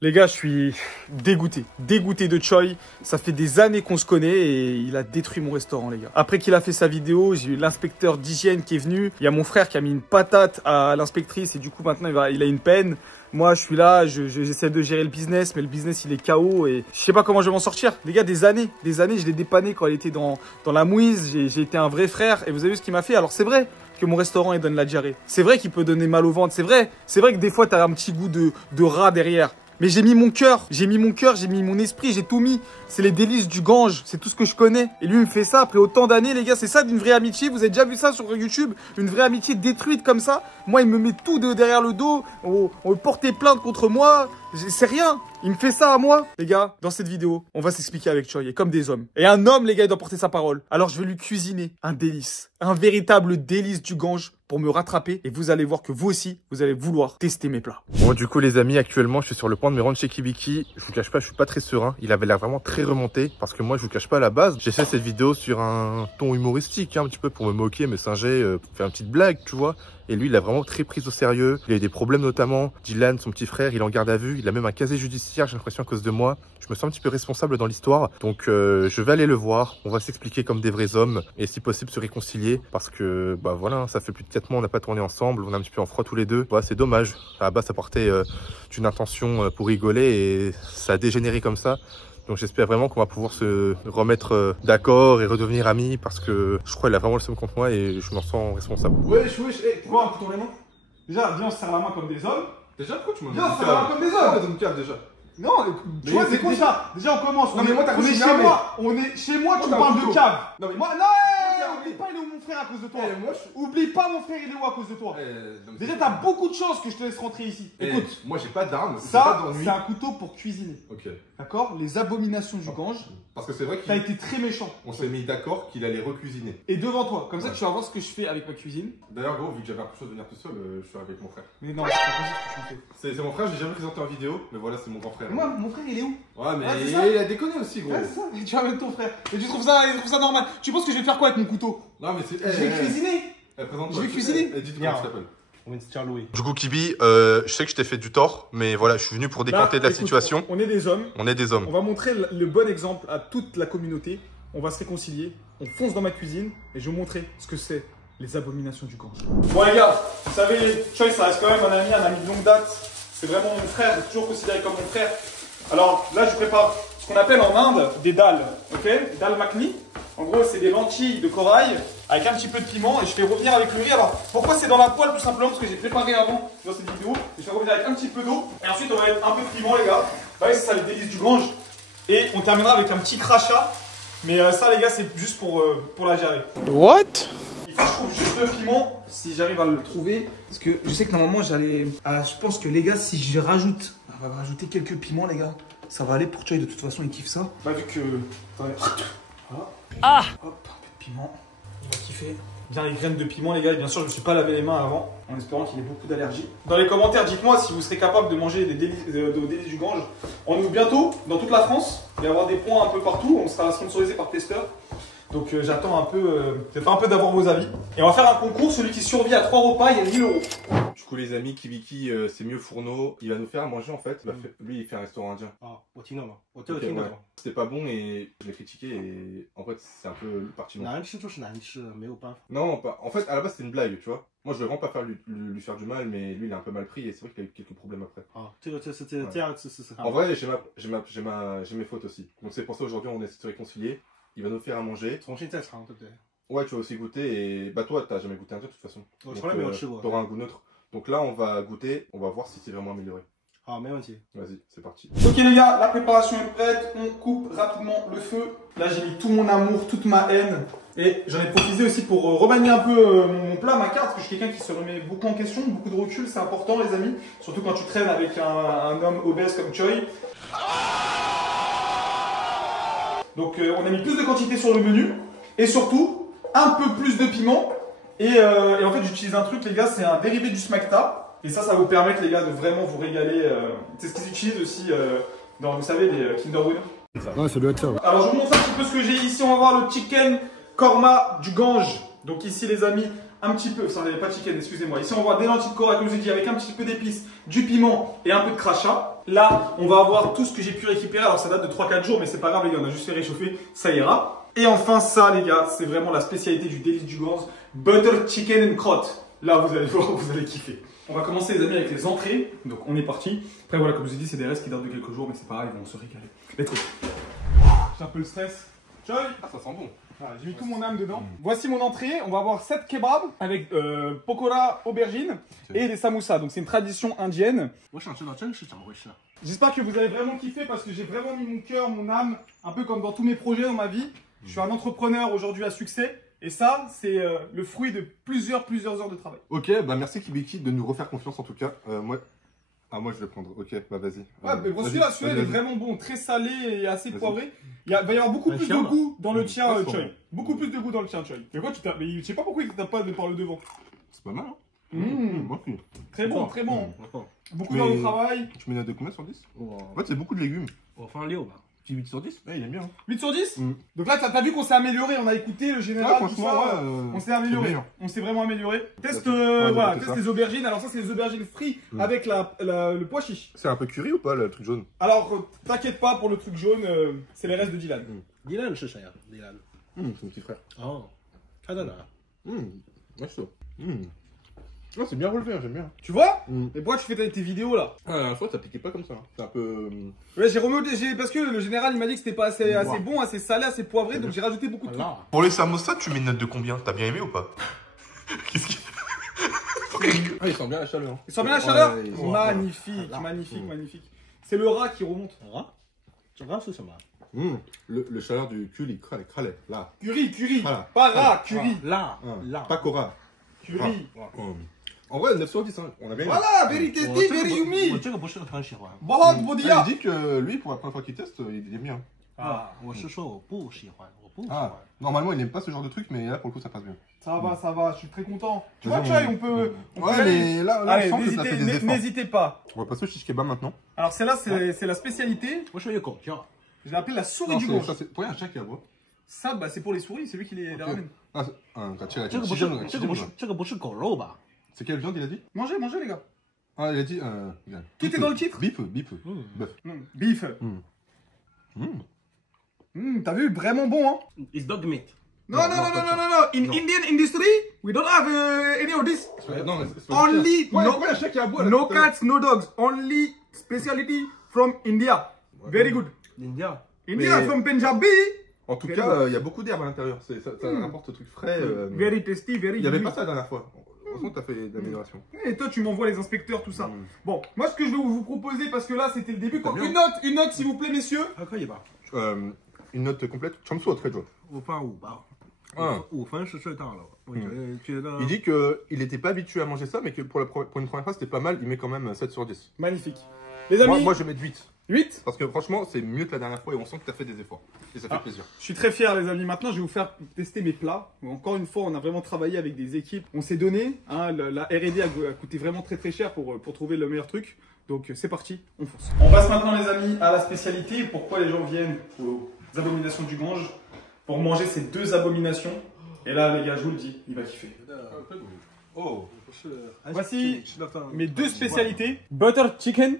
Les gars, je suis dégoûté. Dégoûté de Choi. Ça fait des années qu'on se connaît et il a détruit mon restaurant, les gars. Après qu'il a fait sa vidéo, j'ai eu l'inspecteur d'hygiène qui est venu. Il y a mon frère qui a mis une patate à l'inspectrice et du coup, maintenant, il a une peine. Moi, je suis là, j'essaie de gérer le business, mais le business, il est KO et je sais pas comment je vais m'en sortir. Les gars, des années, je l'ai dépanné quand elle était dans la mouise. J'ai été un vrai frère et vous avez vu ce qu'il m'a fait. Alors, c'est vrai que mon restaurant, il donne la diarrhée. C'est vrai qu'il peut donner mal au ventre. C'est vrai que des fois, t'as un petit goût de rat derrière. Mais j'ai mis mon cœur, j'ai mis mon esprit, j'ai tout mis. C'est les délices du Gange, c'est tout ce que je connais. Et lui, il me fait ça après autant d'années, les gars. C'est ça d'une vraie amitié. Vous avez déjà vu ça sur YouTube? Une vraie amitié détruite comme ça. Moi, il me met tout derrière le dos. On portait plainte contre moi. C'est rien. Il me fait ça à moi. Les gars, dans cette vidéo, on va s'expliquer avec Choi. Et comme des hommes. Et un homme, les gars, il doit porter sa parole. Alors, je vais lui cuisiner un délice. Un véritable délice du Gange pour me rattraper. Et vous allez voir que vous aussi, vous allez vouloir tester mes plats. Bon, du coup, les amis, actuellement, je suis sur le point de me rendre chez Kibiki. Je vous cache pas, je suis pas très serein. Il avait l'air vraiment très remonté. Parce que moi, je vous cache pas, à la base, j'ai fait cette vidéo sur un ton humoristique, hein, un petit peu pour me moquer, me singer, pour faire une petite blague, tu vois. Et lui, il a vraiment très pris au sérieux. Il a eu des problèmes notamment. Dylan, son petit frère, il est en garde à vue. Il a même un casier judiciaire, j'ai l'impression, à cause de moi. Je me sens un petit peu responsable dans l'histoire. Donc, je vais aller le voir. On va s'expliquer comme des vrais hommes. Et si possible, se réconcilier. Parce que, bah voilà, ça fait plus de 4 mois, on n'a pas tourné ensemble. On est un petit peu en froid tous les deux. Voilà, c'est dommage. À la base, ça partait d'une intention pour rigoler. Et ça a dégénéré comme ça. Donc j'espère vraiment qu'on va pouvoir se remettre d'accord et redevenir amis parce que je crois qu'il a vraiment le seum contre moi et je m'en sens responsable. Wesh, hey, pourquoi un couteau les mains? Déjà, viens, on se serre la main comme des hommes. Déjà, pourquoi tu m'en viens, on se serre la main comme des hommes. Dans une cave déjà. Non, tu vois, c'est quoi ça? Déjà, on commence. Non, mais moi, t'as on est chez moi. On est chez moi, tu me parles de cave. Non, mais moi, non, oublie pas, il est où mon frère à cause de toi? Oublie pas, mon frère, il est où à cause de toi? Déjà, t'as beaucoup de chance que je te laisse rentrer ici. Écoute, moi, j'ai pas d'armes. Ça, c'est un couteau pour cuisiner. Ok. D'accord? Les abominations du Gange. Parce que c'est vrai t'as été très méchant. On s'est mis d'accord qu'il allait recuisiner. Et devant toi, comme ça, tu vas voir ce que je fais avec ma cuisine. D'ailleurs, gros, vu que j'avais un peu de venir tout seul, je suis avec mon frère. Mais non, c'est pas possible ce que tu me fais. C'est mon frère, j'ai jamais présenté en vidéo, mais voilà, c'est mon grand frère. Moi, mon frère, il est où? Ouais, mais il a déconné aussi, gros. Ouais, c'est ça. Et tu ramènes ton frère. Et tu trouves ça normal. Tu penses que je vais faire quoi avec mon couteau? Non, mais c'est. Je vais cuisiner. Je vais cuisiner. Dis-toi comment tu t'appelles. Du coup, Kibi, je sais que je t'ai fait du tort, mais voilà, je suis venu pour décanter de la situation. On est des hommes. On est des hommes. On va montrer le bon exemple à toute la communauté. On va se réconcilier. On fonce dans ma cuisine et je vais vous montrer ce que c'est les abominations du Gange. Bon les gars, vous savez, Choi, ça reste quand même un ami de longue date. C'est vraiment mon frère, je l'ai toujours considéré comme mon frère. Alors là, je prépare ce qu'on appelle en Inde des dalles, ok? Dal makhni. En gros, c'est des lentilles de corail avec un petit peu de piment et je fais revenir avec le riz. Alors, pourquoi c'est dans la poêle? Tout simplement parce que j'ai préparé avant dans cette vidéo. Et je fais revenir avec un petit peu d'eau. Et ensuite, on va mettre un peu de piment, les gars. Bah oui, c'est ça, les délices du Gange. Et on terminera avec un petit crachat. Mais ça, les gars, c'est juste pour la diarrhée. What? Il faut que je trouve juste le piment, si j'arrive à le trouver. Parce que je sais que normalement, j'allais... je pense que les gars, si je rajoute... On va rajouter quelques piments, les gars. Ça va aller pour Choi, de toute façon, il kiffe ça. Bah, vu que... Attendez. Voilà. Ah! Hop, un peu de piment. On va kiffer. Bien les graines de piment, les gars. Et bien sûr, je ne me suis pas lavé les mains avant, en espérant qu'il y ait beaucoup d'allergies. Dans les commentaires, dites-moi si vous serez capable de manger des délices du Gange. On ouvre bientôt dans toute la France. Il va y avoir des points un peu partout. On sera sponsorisé par Pester. Donc j'attends un peu d'avoir vos avis. Et on va faire un concours. Celui qui survit à 3 repas, il y a 1000 €. Du coup, les amis, Kibiki, c'est mieux fourneau. Il va nous faire à manger en fait. Lui, il fait un restaurant indien. Ah, c'était pas bon et je l'ai critiqué et en fait, c'est un peu le parti. Non, pas. En fait, à la base, c'était une blague, tu vois. Moi, je voulais vraiment pas faire lui faire du mal, mais lui, il a un peu mal pris et c'est vrai qu'il a eu quelques problèmes après. En vrai, j'ai mes fautes aussi. Donc, c'est pour ça aujourd'hui, on essaie de se réconcilier. Il va nous faire à manger. Ouais, tu vas aussi goûter et bah, toi, t'as jamais goûté indien de toute façon. T'auras un goût neutre. Donc là, on va goûter, on va voir si c'est vraiment amélioré. Ah, mais vas-y, c'est parti. Ok les gars, la préparation est prête. On coupe rapidement le feu. Là, j'ai mis tout mon amour, toute ma haine. Et j'en ai profité aussi pour remanier un peu mon plat, ma carte. Parce que je suis quelqu'un qui se remet beaucoup en question, beaucoup de recul. C'est important, les amis. Surtout quand tu traînes avec un homme obèse comme Choi. Donc, on a mis plus de quantité sur le menu. Et surtout, un peu plus de piment. Et en fait, j'utilise un truc, les gars, c'est un dérivé du smakta. Et ça va vous permettre, les gars, de vraiment vous régaler. C'est ce qu'ils utilisent aussi dans, vous savez, les Kinder Bueno. Ouais, ça doit être ça. Ouais. Alors, je vous montre un petit peu ce que j'ai ici. On va voir le chicken korma du Gange. Donc ici, les amis, un petit peu, ça n'est pas chicken, excusez-moi. Ici, on voit des lentilles de corail, comme je vous ai dit, avec un petit peu d'épices, du piment et un peu de crachat. Là, on va avoir tout ce que j'ai pu récupérer. Alors, ça date de 3-4 jours, mais c'est pas grave, les gars, on a juste fait réchauffer, ça ira. Et enfin, ça, les gars, c'est vraiment la spécialité du délice du Gans, butter chicken and crotte. Là, vous allez voir, vous allez kiffer. On va commencer, les amis, avec les entrées. Donc, on est parti. Après, voilà, comme je vous ai dit, c'est des restes qui datent de quelques jours, mais c'est pareil, ils vont se régaler. Let's go. J'ai un peu le stress. Choy. Ah, ça sent bon. Voilà, j'ai mis tout mon âme dedans. Voici mon entrée. On va avoir 7 kebabs avec pokora, aubergine et des samoussas. Donc, c'est une tradition indienne. J'espère que vous allez vraiment kiffer parce que j'ai vraiment mis mon cœur, mon âme, un peu comme dans tous mes projets dans ma vie. Je suis un entrepreneur aujourd'hui à succès. Et ça, c'est le fruit de plusieurs heures de travail. Ok, bah merci Kibiki de nous refaire confiance en tout cas. Moi je vais prendre. Ok, bah vas-y. Ouais, mais bon, celui-là il est vraiment bon, très salé et assez poivré. Il va y avoir beaucoup plus de goût dans le tien, Choy. Beaucoup plus de goût dans le tien, Choy. Mais quoi, mais je sais pas pourquoi il t'a pas par le devant. C'est pas mal, hein. Très bon, très bon. Beaucoup dans le travail. Tu mets une note de combien sur 10? En fait, c'est beaucoup de légumes. Enfin, Léo, bah. 8 sur 10? Ouais, il aime bien. 8 sur 10 Donc là, t'as vu qu'on s'est amélioré, on a écouté le général, tout ça. On s'est amélioré. On s'est vraiment amélioré. Teste, voilà, teste les aubergines. Alors ça, c'est les aubergines frites avec le pois chiche. C'est un peu curry ou pas, le truc jaune? Alors, t'inquiète pas pour le truc jaune, c'est les restes de Dylan. Dylan, c'est ça, Dylan. C'est mon petit frère. Oh, Kadana. Ouais, chaud. Non, c'est bien relevé, hein, j'aime bien. Tu vois? Mais pourquoi tu fais tes vidéos là? Ah, la dernière fois, ça piquait pas comme ça. C'est un peu. Ouais, j'ai remodelé, parce que le général il m'a dit que c'était pas assez bon, assez salé, assez poivré, donc j'ai rajouté beaucoup de trucs. Pour les samosas, tu mets une note de combien? T'as bien aimé ou pas? Qu'est-ce qu'il Ah, il sent bien la chaleur. Il sent bien la chaleur? Ouais, Magnifique, magnifique, magnifique. C'est le rat qui remonte. Rat? C'est rat, c'est ça, bah. Le chaleur du curry, crale, là. Curry. Voilà. Pas rat, curry. Là. Pas Cora. Curry. En vrai, 9 sur 10, hein. On a bien. Voilà, very tasty, very yummy. Ah, il dit que lui, pour la première fois qu'il teste, il aime bien. Normalement, il n'aime pas ce genre de truc, mais là, pour le coup, ça passe bien. Ça va, je suis très content. Tu vois, Choy, on peut. Ouais, mais là, allez, on sent que ça fait des efforts. n'hésitez pas. On va passer au shish kebab maintenant. Alors, celle-là, c'est la spécialité. Je l'ai appelée la souris du Gange. Pour un chat qui a bois. Ça, bah, c'est pour les souris, c'est lui qui les ramène. Ah, t'as tiré. C'est quelle viande il a dit? Mangez, les gars. Ah, il a dit. Tout est dans le titre? Beef. Beef. T'as vu, vraiment bon, hein? It's dog meat. Non. In Indian industry, we don't have any of this. Non, Only no cats, no dogs. Only speciality from India. Very good. India. India from Punjabi. En tout cas, il y a beaucoup d'herbes à l'intérieur. Ça rapporte ce truc frais. Very tasty, very. Il n'y avait pas ça la dernière fois. Heureusement, t'as fait de l'amélioration. Et toi, tu m'envoies les inspecteurs, tout ça. Bon, moi, ce que je vais vous proposer, parce que là, c'était le début. Une note, s'il vous plaît, messieurs. Une note complète. Chamsu très joie. Il dit qu'il n'était pas habitué à manger ça, mais que pour une première fois, c'était pas mal. Il met quand même 7 sur 10. Magnifique. Les amis, moi je vais mettre 8. 8? Parce que franchement, c'est mieux que la dernière fois et on sent que tu as fait des efforts. Et ça fait plaisir. Je suis très fier, les amis. Maintenant, je vais vous faire tester mes plats. Encore une fois, on a vraiment travaillé avec des équipes. On s'est donné. Hein, la R&D a coûté vraiment très cher pour trouver le meilleur truc. Donc, c'est parti, on fonce. On passe maintenant, les amis, à la spécialité. Pourquoi les gens viennent aux abominations du Gange? Pour manger ces deux abominations. Et là, les gars, je vous le dis, il va kiffer. Voici mes deux spécialités. Butter chicken.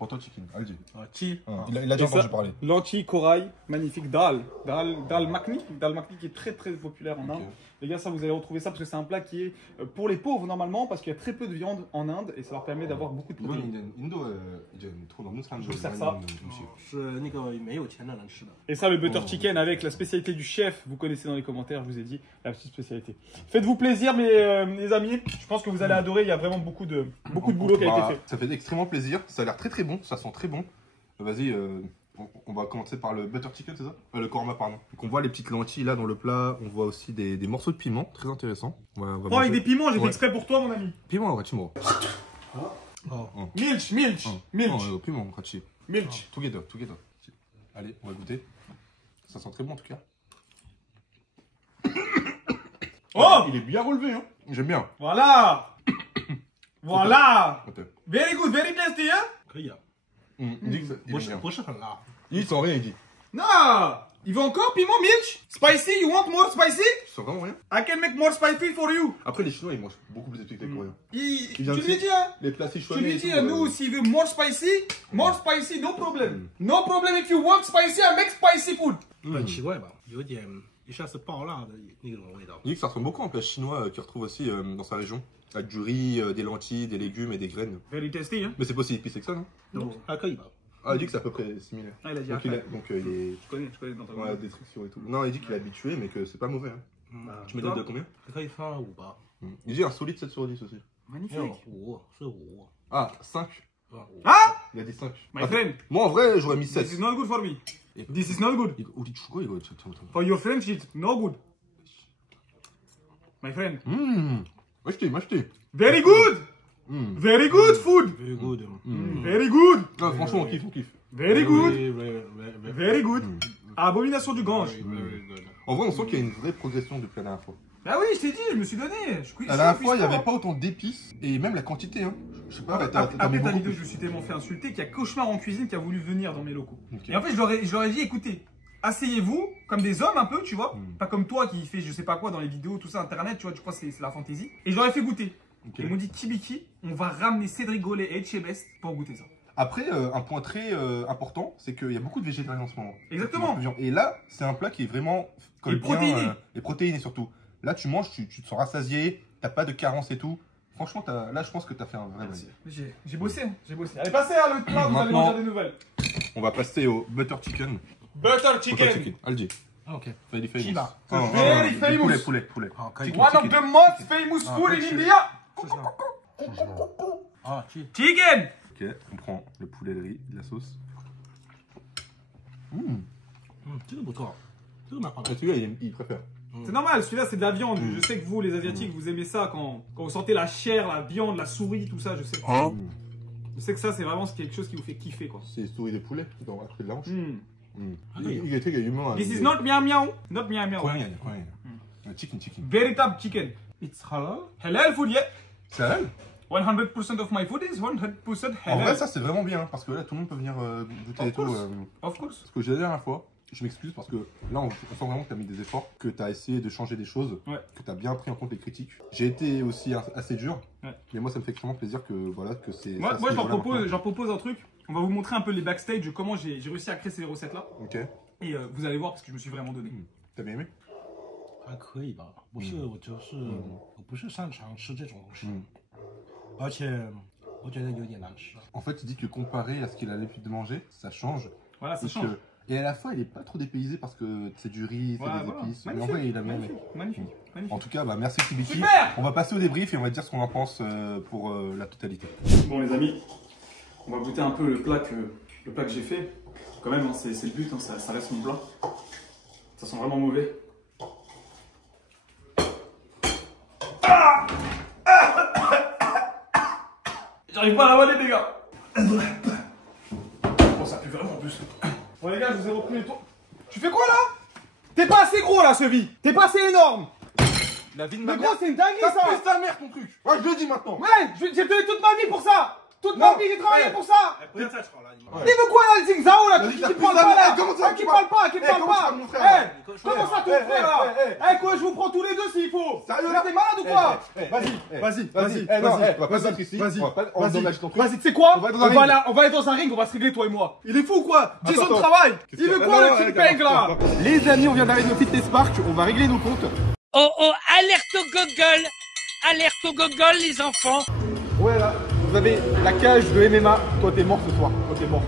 Butter chicken, allez-y. Il a déjà entendu parler. Lentilles, corail, magnifique. Dal makhni qui est très populaire en Inde. Les gars, ça vous allez retrouver ça parce que c'est un plat qui est pour les pauvres normalement parce qu'il y a très peu de viande en Inde et ça leur permet d'avoir beaucoup de protéines. Je vous sers ça. Et ça, le butter chicken avec la spécialité du chef, vous connaissez dans les commentaires, je vous ai dit la petite spécialité. Faites-vous plaisir, mes amis. Je pense que vous allez adorer. Il y a vraiment beaucoup de boulot qui a été fait. Ça fait extrêmement plaisir. Ça a l'air très bon. Ça sent très bon. Vas-y. On va commencer par le butter chicken, c'est ça? Le korma, pardon. Donc on voit les petites lentilles là dans le plat. On voit aussi des morceaux de piment, très intéressant. Oh, avec des piments, j'ai fait exprès pour toi, mon ami. Piment, ouais, tu Milch. Piment, Rachi. Milch. Together. Allez, on va goûter. Ça sent très bon en tout cas. Oh, il est bien relevé, hein. J'aime bien. Voilà. Okay. Very good, very tasty, hein. Il dit que il sent rien, il dit. Non! Il veut encore piment, Mitch? Spicy, you want more spicy? Je sens vraiment rien. I can make more spicy for you. Après, les Chinois, ils mangent beaucoup plus épicé que les Coréens. Tu vient de lui dis, hein? Les plats Tu sichuanais. lui et dis, tout, nous, s'il veut more spicy, no problem. No problem if you want spicy, I make spicy food. 很奇怪吧？有点一下是爆辣的那种味道。Il dit que ça ressemble beaucoup à un plat chinois qu'il retrouve aussi dans sa région. Avec du riz, des lentilles, des légumes et des graines. Very tasty, hein? Mais c'est pas aussi épicé que ça, non? 还可以吧？ Ah, il dit que c'est à peu près similaire. Ah, il a dit Donc, après. il est. Je connais dans ta Ouais, des trictions et tout. Non, il dit qu'il est habitué, mais que c'est pas mauvais. Hein. Tu me donnes de combien? 可以放5吧？ Il dit un solide 7 sur 10 aussi. 没 Magnifique. 有5是5。 Ah, 5. Ah! Il a dit 5. My friend, Moi, en vrai, j'aurais mis 7. this is not good for me. This is not good. Il dit quoi, il dit For your friendship, no good. My friend. M'acheter. Very good! Very good food! Very good. Very good! Non, franchement, on kiffe. Very good! Very Very good! Abomination du Gange. good. En vrai, on sent qu'il y a une vraie progression depuis la dernière fois. Ah oui, je t'ai dit, je me suis donné. La dernière fois, il n'y avait pas autant d'épices et même la quantité. Hein. Je sais pas, t'as Après mis ta beaucoup vidéo, plus. je me suis tellement fait insulter qu'il y a Cauchemar en cuisine qui a voulu venir dans mes locaux. Ok. Et en fait, je leur ai dit, écoutez, asseyez-vous comme des hommes un peu, tu vois. Pas comme toi qui fait je sais pas quoi dans les vidéos, tout ça, internet, tu vois, tu crois que c'est la fantaisie. Et je leur ai fait goûter. Ok. Ils m'ont dit, Kibiki, on va ramener Cédric Gollet et Etchebest pour goûter ça. Après, un point très important, c'est qu'il y a beaucoup de végétariens en ce moment. Exactement. Et là, c'est un plat qui est vraiment Et protéiné. Et protéiné surtout. Là, tu manges, tu te sens rassasié, t'as pas de carence et tout. Franchement, là, je pense que t'as fait un vrai Merci. J'ai bossé, j'ai bossé. Allez, passez à l'autre plat, vous allez Maintenant. manger des nouvelles. On va passer au butter chicken. Butter chicken. Allez, OK. very famous. Chiba. Oh, oh, Very oh, famous. Poulet. 好，可以。 One of the most famous food in India. 是这样。啊，去。 Chicken. Ok, on prend le poulet, le riz, de la sauce. 这个不错，这个蛮好的。 Celui-là, il préfère. C'est normal, celui-là c'est de la viande. Je sais que vous, les Asiatiques, vous aimez ça quand vous sentez la chair, la viande, la souris, tout ça. Je sais. Je sais que ça, c'est vraiment quelque chose qui vous fait kiffer, quoi. C'est souris de poulet, c'est dans après de la hanche. Ah, Il était humain. This is not miao miao, not miao miao. Korean. Chicken. Veritable chicken. It's halal. Halal food, yeah. C'est halal? 100% of my food is 100% En halal. vrai, ça c'est vraiment bien, hein, parce que là, tout le monde peut venir goûter et tout. Of course. Parce que j'ai la dernière fois, je m'excuse parce que là, on sent vraiment que tu as mis des efforts, que tu as essayé de changer des choses, Ouais. que tu as bien pris en compte les critiques. J'ai été aussi assez dur, Ouais. mais moi, ça me fait extrêmement plaisir que voilà que c'est. Moi, ça, je leur voilà, propose un truc. On va vous montrer un peu les backstage de comment j'ai réussi à créer ces recettes-là. Ok. Et vous allez voir parce que je me suis vraiment donné. T'as bien aimé? 还可以吧，不是，我不是擅长吃这种东西，而且我觉得有点难吃。 En fait, il dit que comparé à ce qu'il a l'habitude de manger, ça change. Voilà, ça Parce change. que- Et à la fois, il est pas trop dépaysé parce que c'est du riz, c'est Voilà, des voilà. épices. Mais en Magnifique, vrai, il a bien aimé. magnifique. En tout cas, bah, merci Kibiki. Super. On va passer au débrief et on va dire ce qu'on en pense pour la totalité. Bon les amis, on va goûter un peu le plat que j'ai fait. Quand même, hein, c'est le but, hein, ça reste mon plat. Ça sent vraiment mauvais. J'arrive pas à l'avaler les gars. Bon, ça pue vraiment en plus. Bon les gars, je vous ai repris les tours. Tu fais quoi là? T'es pas assez gros là, Sevi. T'es pas assez énorme. La vie de Mais gros, c'est une dinguerie Ça ça. pue sa mère ton truc. Ouais, je le dis maintenant. Ouais, j'ai donné toute ma vie pour ça. Toute ma vie, j'ai travaillé pour ça. 不要再吵了，你们。 Mais quoi là, le Zingzao là, Vas-y, qui t'as parle plus pas là? comment ça, Qui tu parle pas, qui Eh, parle comment ça, pas? mon frère, Eh, là comment ça ton frère là? Eh quoi, je vous prends tous les deux s'il faut. Sérieux, Vous là? êtes des malades ou quoi? Vas-y, tu sais quoi? On va dans un ring. On va aller dans un ring, on va se régler toi et moi. Il est fou ou quoi? 10 ans de attends. travail. Qu'est-ce Il veut que- quoi Non, le non, King Peng là? Les amis, on vient d'arriver au Fitness Park, on va régler nos comptes. Oh oh, alerte au gogol! Alerte au gogol, les enfants! Ouais là, vous avez la cage de MMA. Toi t'es mort ce soir, toi t'es mort.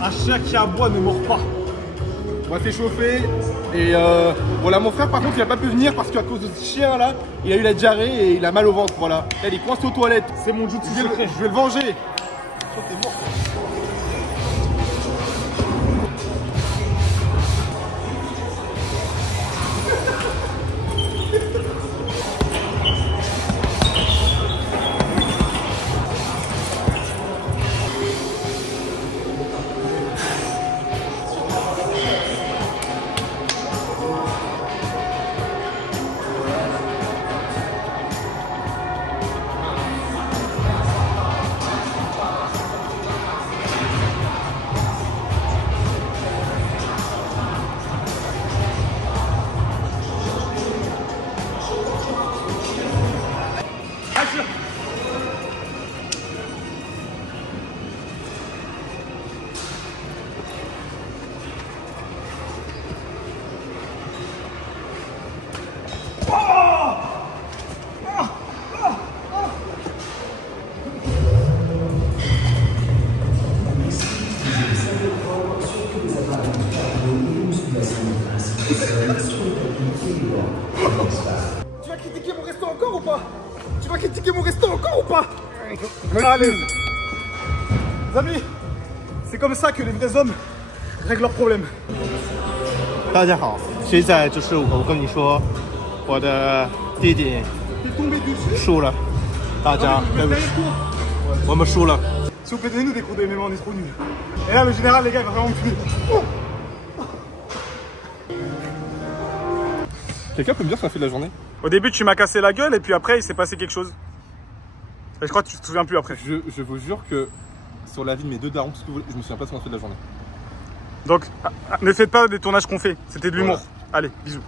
Un chien qui aboie ne mord pas. On va s'échauffer et bon là mon frère par contre il a pas pu venir parce qu'à cause de ce chien là, il a eu la diarrhée et il a mal au ventre, voilà. Là il est coincé aux toilettes. C'est mon jutsu secret, je vais le venger. Toi t'es mort quoi. Tu vas critiquer mon resto encore ou pas? Tu vas critiquer mon resto encore ou pas? Allez. Les amis, c'est comme ça que les vrais hommes règlent leurs problèmes. 大家好，现在就是我跟你说，我的弟弟输了，大家对不起，我们输了。 Si vous pouvez donner nous des cours de MMA, on est trop nuls. Et là, le général, les gars, il va vraiment me tuer. Quelqu'un peut me dire ce qu'on a fait de la journée? Au début, tu m'as cassé la gueule et puis après, il s'est passé quelque chose. Et je crois que tu te souviens plus après. Je vous jure que sur la vie de mes deux darons, je me souviens pas de ce qu'on a fait de la journée. Donc, ne faites pas des tournages qu'on fait. C'était de l'humour. Allez, bisous.